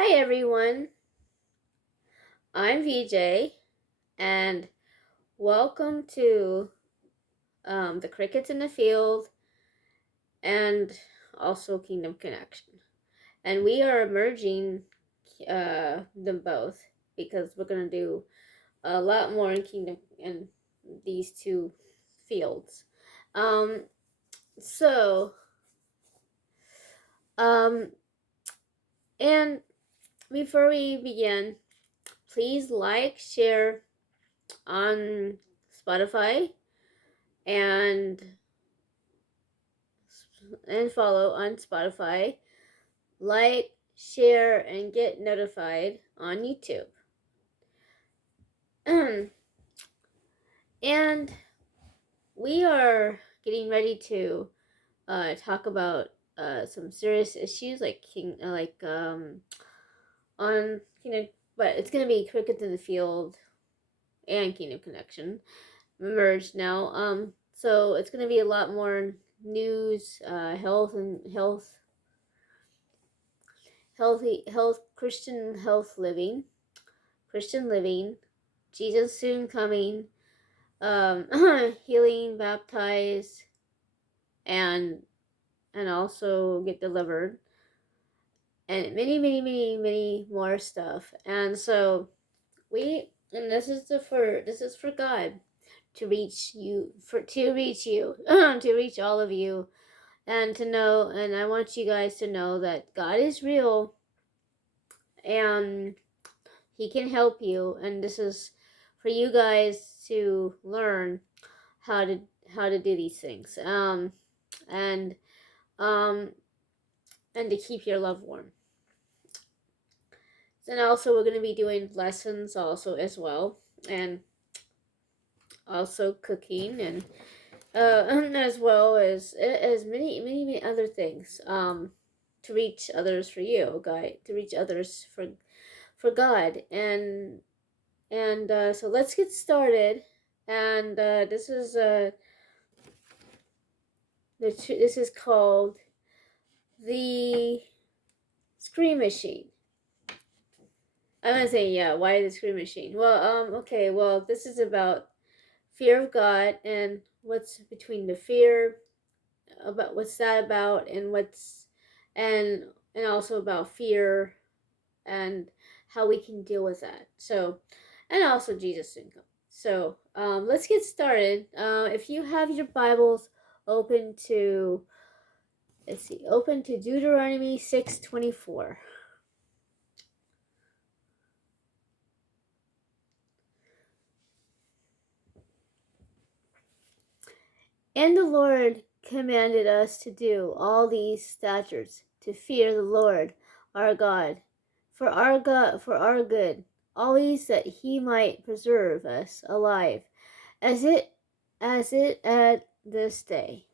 Hi everyone, I'm VJ, and welcome to the Crickets in the Field and also Kingdom Connection. And we are merging them both because we're going to do a lot more in Kingdom in these two fields. Um, so, um, and before we begin, please like, share on Spotify and follow on Spotify, like, share, and get notified on YouTube. And we are getting ready to talk about some serious issues on but it's gonna be Cricket in the Field and Kingdom Connection merged now. So it's gonna be a lot more news, health, Christian living, Jesus soon coming, healing, baptize, and also get delivered, and many more stuff. And so this is for God to reach you, to reach all of you, and to know. And I want you guys to know that God is real, and He can help you. And this is for you guys to learn how to do these things, and um, and to keep your love warm. And also, we're going to be doing lessons also as well, and also cooking, and as well as many other things, to reach others for you, God, to reach others for God. And so let's get started. And this is called the Scream Machine. I'm gonna say, yeah, why the Scream Machine? Well, okay, well, this is about fear of God, and what's between the fear, about what's that about, and and also about fear, and how we can deal with that. So, and also Jesus soon come. So, let's get started. If you have your Bibles open to, open to Deuteronomy 6:24. And the Lord commanded us to do all these statutes, to fear the Lord our God, for our good, always, that He might preserve us alive, as it at this day.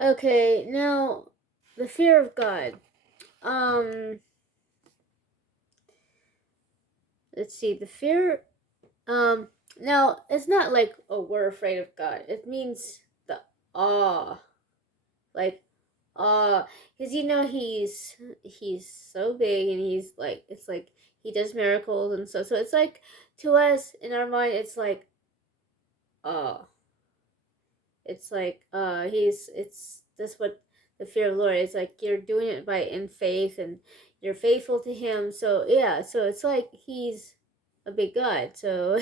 Okay, now the fear of God. Let's see, the fear. Now it's not like, oh, we're afraid of God. It means the awe, like because he's so big, and he's like, it's like he does miracles, and so it's like, to us in our mind, it's like, it's like, it's that's what the fear of the Lord is like. You're doing it in faith, and you're faithful to Him. So yeah, so it's like He's a big God. So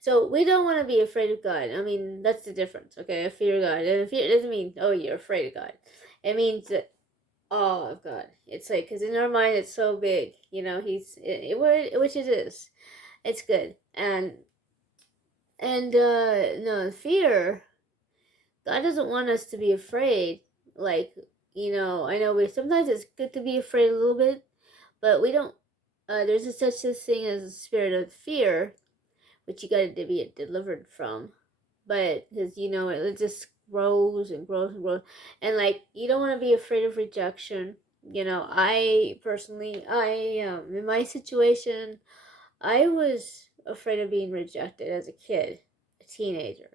so we don't want to be afraid of God. I mean, that's the difference. Okay, fear of God, and fear doesn't mean, oh, you're afraid of God. It means that awe of God. It's like, because in our mind it's so big. Which it is. It's good. And no, fear. God doesn't want us to be afraid. Like, I know we sometimes it's good to be afraid a little bit, but we don't. There's such a thing as a spirit of fear, which you got to be delivered from. But because it just grows and grows and grows, and like, you don't want to be afraid of rejection. I personally, in my situation, I was afraid of being rejected as a kid, a teenager.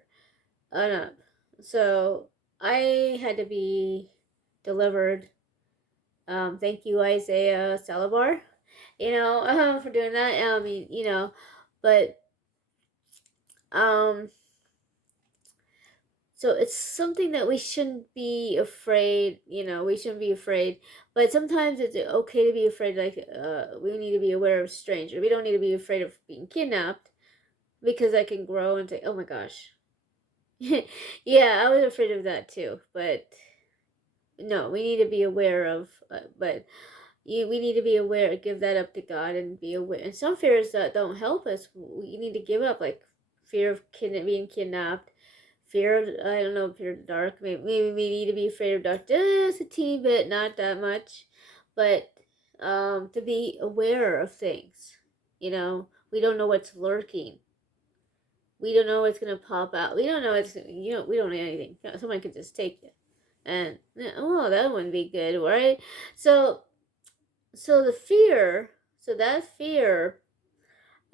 So I had to be delivered. Thank you, Isaiah Salabar, for doing that. I mean, but um, so it's something that we shouldn't be afraid. We shouldn't be afraid. But sometimes it's okay to be afraid. Like, we need to be aware of strangers. We don't need to be afraid of being kidnapped because I can grow and say, "Oh my gosh." Yeah, I was afraid of that too, but no, we need to be aware of, but we need to be aware, give that up to God and be aware. And some fears that don't help us, we need to give up, like fear of being kidnapped, fear of, I don't know, fear of the dark. Maybe we need to be afraid of dark just a teeny bit, not that much, but to be aware of things. We don't know what's lurking. We don't know what's gonna pop out. We don't know we don't know anything. Someone could just take you, and that wouldn't be good, right? So, the fear, that fear,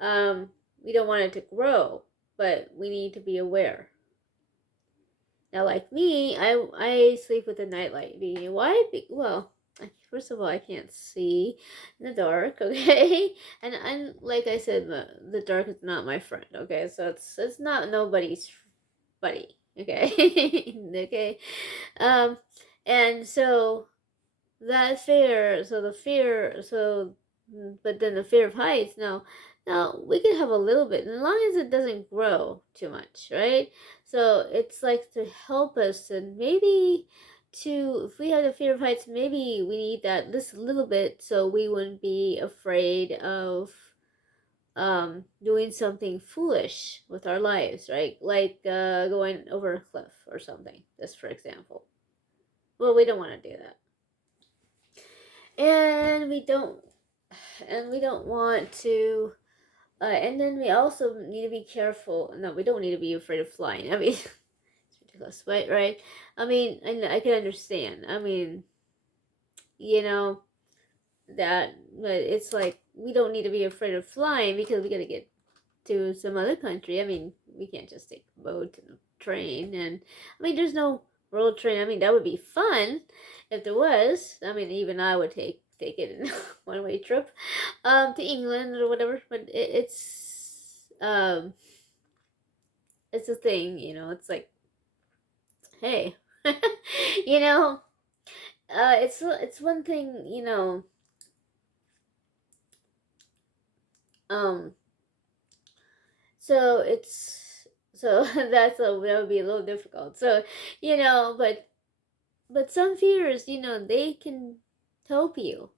we don't want it to grow, but we need to be aware. Now, like me, I sleep with a nightlight. Why? Well, first of all, I can't see in the dark, okay? And like I said, the dark is not my friend, okay? So it's not nobody's buddy, okay? Okay. And so that fear, but then the fear of heights. Now we can have a little bit, as long as it doesn't grow too much, right? So it's like to help us, and maybe if we have the fear of heights, maybe we need that this little bit so we wouldn't be afraid of doing something foolish with our lives, right? Like going over a cliff or something, just for example. Well, we don't want to do that. And we don't want to, and then we also need to be careful. No, we don't need to be afraid of flying. I mean, it's ridiculous, right? I mean, and I can understand. I mean, you know that, but it's like we don't need to be afraid of flying because we got to get to some other country. I mean, we can't just take a boat and a train. And I mean, there's no road train. I mean, that would be fun if there was. I mean, even I would take it in a one-way trip to England or whatever. But it's a thing. It's like, hey, you know, it's one thing. Um, so it's so that would be a little difficult. So but some fears, they can help you.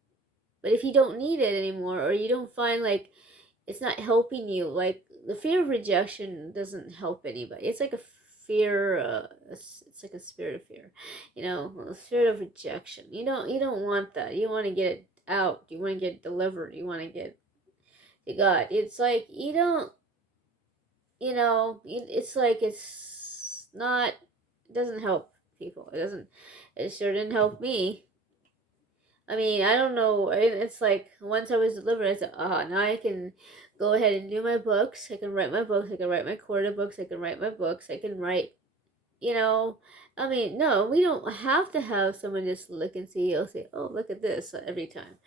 But if you don't need it anymore, or you don't find like it's not helping you, like the fear of rejection doesn't help anybody. It's like a fear. It's like a spirit of fear. A spirit of rejection. You don't want that. You want to get it out. You want to get delivered. You want to get to God. It's like you don't. It's like it's not. It doesn't help people. It doesn't. It sure didn't help me. I mean, I don't know. It's like once I was delivered, I said, now I can go ahead and do my books. I can write my books. I can write my quarter books. I can write my books. I can write, you know. I mean, no, we don't have to have someone just look and see. Or say, oh, look at this every time.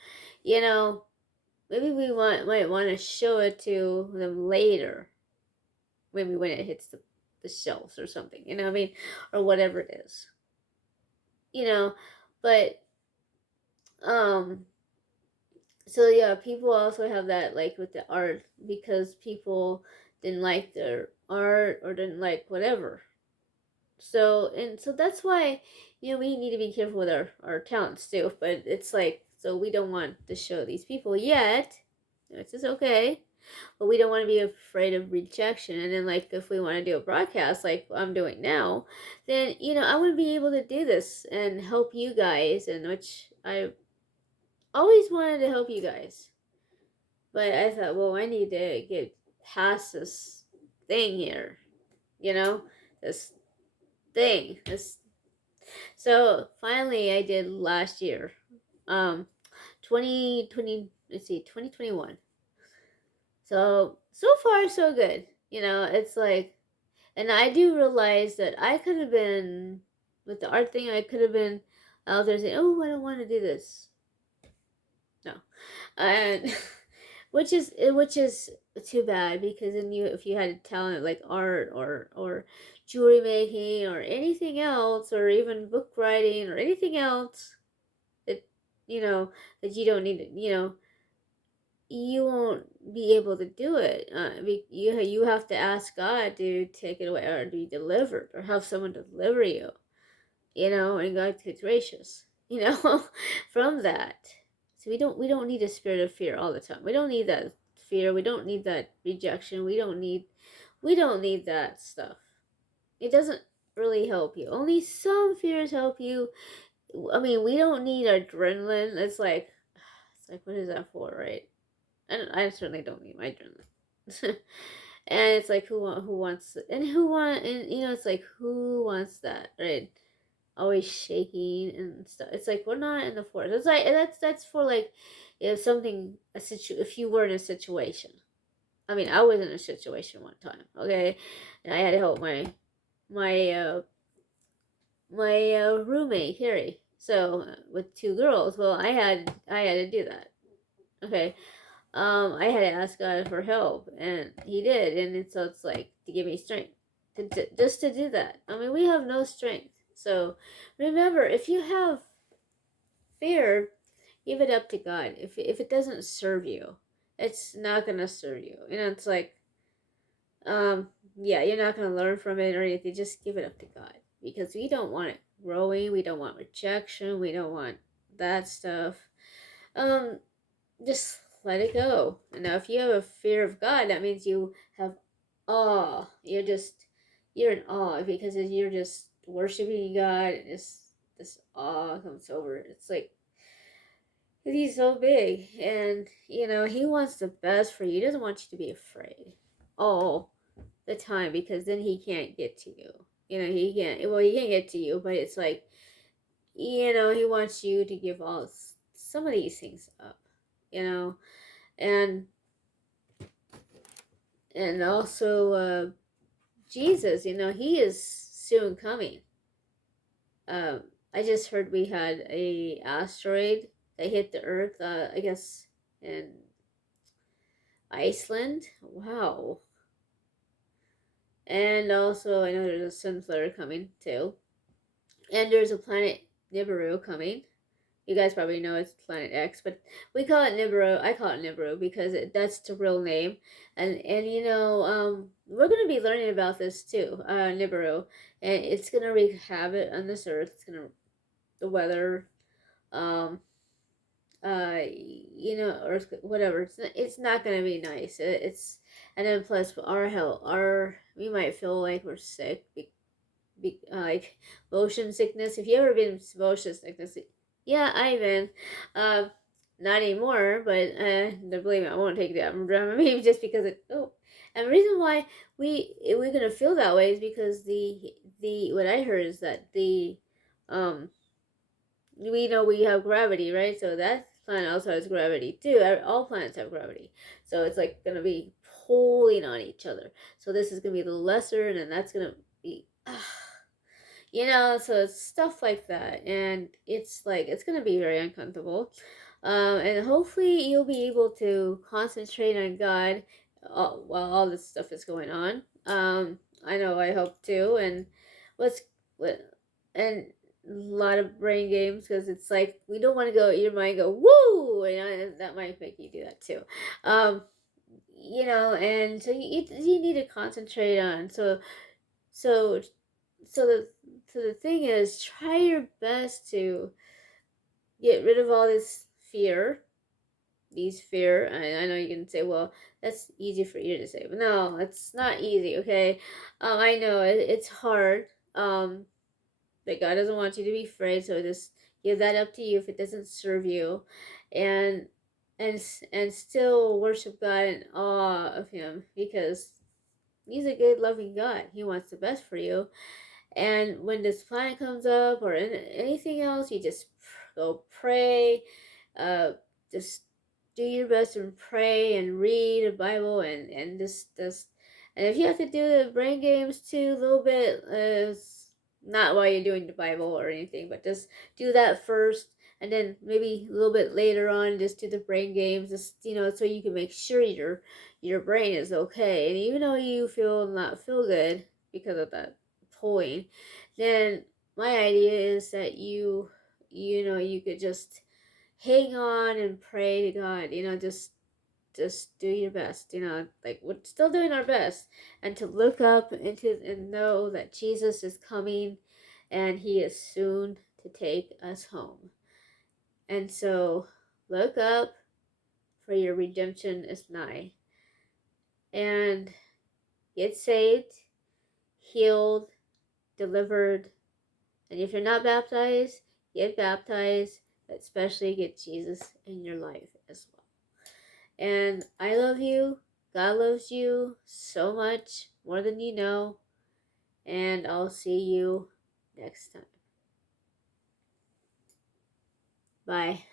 Maybe we might want to show it to them later. Maybe when it hits the shelves or something. I mean, or whatever it is. But so yeah, people also have that, like with the art, because people didn't like their art or didn't like whatever. So that's why we need to be careful with our talents too. But it's like, so we don't want to show these people yet, which is okay, but we don't want to be afraid of rejection. And then, like, if we want to do a broadcast like I'm doing now, then I would be able to do this and help you guys, and which I always wanted to help you guys. But I thought, well, I need to get past this thing here, this thing. So finally, I did last year, 2020. Let's see, 2021. So far so good. It's like, and I do realize that I could have been. With the art thing, I could have been out there saying, "Oh, I don't want to do this." No, and which is too bad, because then if you had a talent like art or jewelry making or anything else, or even book writing or anything else that you know that you don't need, you won't be able to do it. You have to ask God to take it away, or be delivered, or have someone deliver you. And God is gracious, from that. So we don't need a spirit of fear all the time. We don't need that fear. We don't need that rejection. We don't need that stuff. It doesn't really help you. Only some fears help you. I mean, we don't need adrenaline. It's like, what is that for, right? I certainly don't need my adrenaline. And it's like, who wants it? And it's like, who wants that, right? Always shaking and stuff. It's like, we're not in the forest. It's like, that's for, like, if you were in a situation. I mean, I was in a situation one time, okay, and I had to help my roommate Harry. So with two girls, well, I had to do that. Okay, I had to ask God for help, and He did, so it's like to give me strength just to do that. I mean, we have no strength, so remember, if you have fear, give it up to God. If it doesn't serve you, it's not gonna serve you. It's like, um, yeah, you're not gonna learn from it or anything. Just give it up to God, because we don't want it growing. We don't want rejection. We don't want that stuff. Um, just let it go. And now, if you have a fear of God, that means you have awe. You're in awe, because you're just worshiping God, and this awe comes over. It's like, He's so big, and He wants the best for you. He doesn't want you to be afraid all the time, because then He can't get to you. He can't. Well, He can't get to you, but it's like, He wants you to give all some of these things up. You know, and also, Jesus. He is soon coming. Um, I just heard we had a asteroid that hit the Earth. I guess in Iceland. Wow. And also, I know there's a sun flare coming too. And there's a planet Nibiru coming. You guys probably know it's Planet X, but we call it Nibiru. I call it Nibiru because that's the real name. And we're gonna be learning about this too, Nibiru, and it's gonna wreak havoc on this Earth. It's gonna the weather, um, or whatever. It's not gonna be nice. And then plus our health, we might feel like we're sick, like motion sickness. If you ever been motion sickness, yeah, I've been. Not anymore, but believe me, I won't take that. Maybe just because and the reason why we're gonna feel that way is because the what I heard is that we know we have gravity, right? So that planet also has gravity too. All planets have gravity, so it's like gonna be pulling on each other. So this is gonna be the lesser, and then that's gonna be, so it's stuff like that, and it's like it's gonna be very uncomfortable. And hopefully you'll be able to concentrate on God while all this stuff is going on. I know, I hope too. And what's what and a lot of brain games, because it's like we don't want to go your mind go woo, and that might make you do that too. And so you need to concentrate on. So so the thing is, try your best to get rid of all this fear. I know you can say, well, that's easy for you to say, but no, it's not easy. Okay, I know it's hard. That God doesn't want you to be afraid, so just give that up to you if it doesn't serve you, and and still worship God in awe of Him, because He's a good, loving God. He wants the best for you. And when this planet comes up or anything else, you just go pray. Just do your best and pray and read the Bible, and just and if you have to do the brain games too a little bit, Not while you're doing the Bible or anything, but just do that first, and then maybe a little bit later on, just do the brain games, just so you can make sure your brain is okay. And even though you not feel good because of that pulling, then my idea is that you could just hang on and pray to God. Just do your best. Like we're still doing our best, and to look up into and know that Jesus is coming, and He is soon to take us home. And so, look up, for your redemption is nigh, and get saved, healed, delivered, and if you're not baptized, get baptized, but especially get Jesus in your life as well. And I love you. God loves you so much, more than you know. And I'll see you next time. Bye.